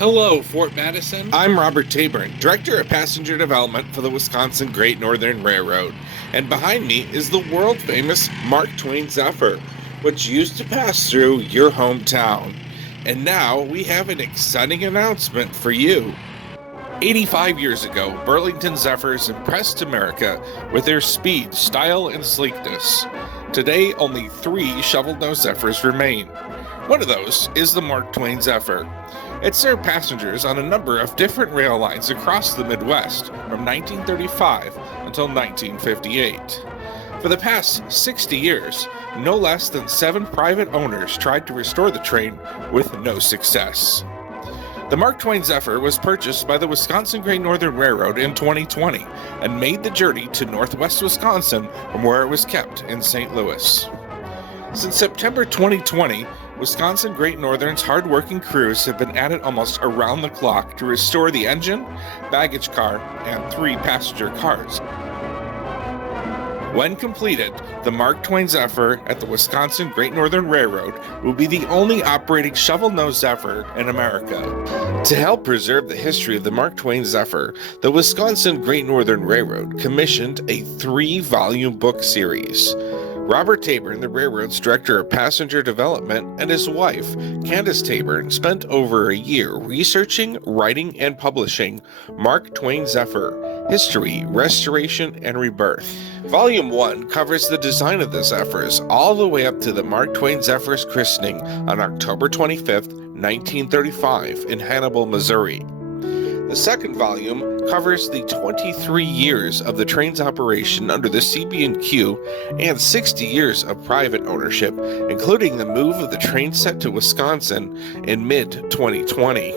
Hello, Fort Madison. I'm Robert Tabern, Director of Passenger Development for the Wisconsin Great Northern Railroad, and behind me is the world-famous Mark Twain Zephyr, which used to pass through your hometown. And now we have an exciting announcement for you. 85 years ago, Burlington Zephyrs impressed America with their speed, style, and sleekness. Today, only 3 shovel-nosed Zephyrs remain. One of those is the Mark Twain Zephyr. It served passengers on a number of different rail lines across the Midwest from 1935 until 1958. For the past 60 years, no less than 7 private owners tried to restore the train with no success. The Mark Twain Zephyr was purchased by the Wisconsin Great Northern Railroad in 2020 and made the journey to northwest Wisconsin from where it was kept in St. Louis. Since September 2020, Wisconsin Great Northern's hard-working crews have been at it almost around the clock to restore the engine, baggage car, and 3 passenger cars. When completed, the Mark Twain Zephyr at the Wisconsin Great Northern Railroad will be the only operating shovel-nosed Zephyr in America. To help preserve the history of the Mark Twain Zephyr, the Wisconsin Great Northern Railroad commissioned a 3-volume book series. Robert Tabern, the railroad's Director of Passenger Development, and his wife, Candace Tabern, spent over a year researching, writing, and publishing Mark Twain Zephyr, History, Restoration, and Rebirth. Volume 1 covers the design of the Zephyrs all the way up to the Mark Twain Zephyr's christening on October 25, 1935 in Hannibal, Missouri. The second volume covers the 23 years of the train's operation under the CB&Q and 60 years of private ownership, including the move of the train set to Wisconsin in mid-2020.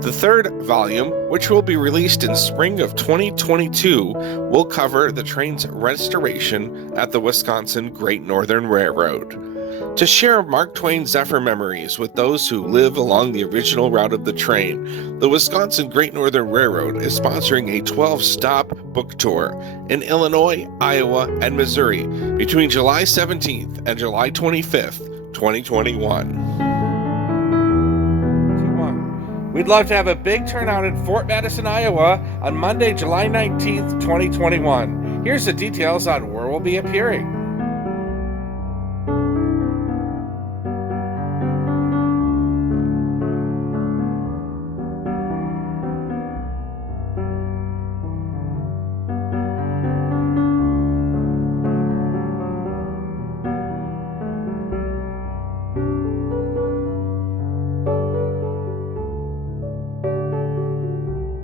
The third volume, which will be released in spring of 2022, will cover the train's restoration at the Wisconsin Great Northern Railroad. To share Mark Twain Zephyr memories with those who live along the original route of the train, the Wisconsin Great Northern Railroad is sponsoring a 12-stop book tour in Illinois, Iowa, and Missouri between July 17th and July 25th, 2021. We'd love to have a big turnout in Fort Madison, Iowa on Monday, July 19th, 2021. Here's the details on where we'll be appearing.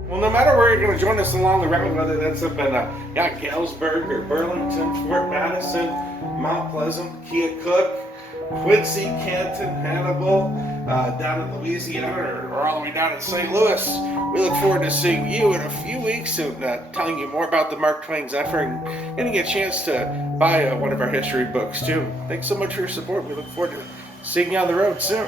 Well, no matter where you're going to join us along the route, whether that's up in Galesburg or Burlington, Fort Madison, Mount Pleasant, Keokuk, Quincy, Canton, Hannibal, down in Louisiana, or all the way down in St. Louis, we look forward to seeing you in a few weeks and telling you more about the Mark Twain Zephyr and getting a chance to buy one of our history books too. Thanks so much for your support. We look forward to seeing you on the road soon.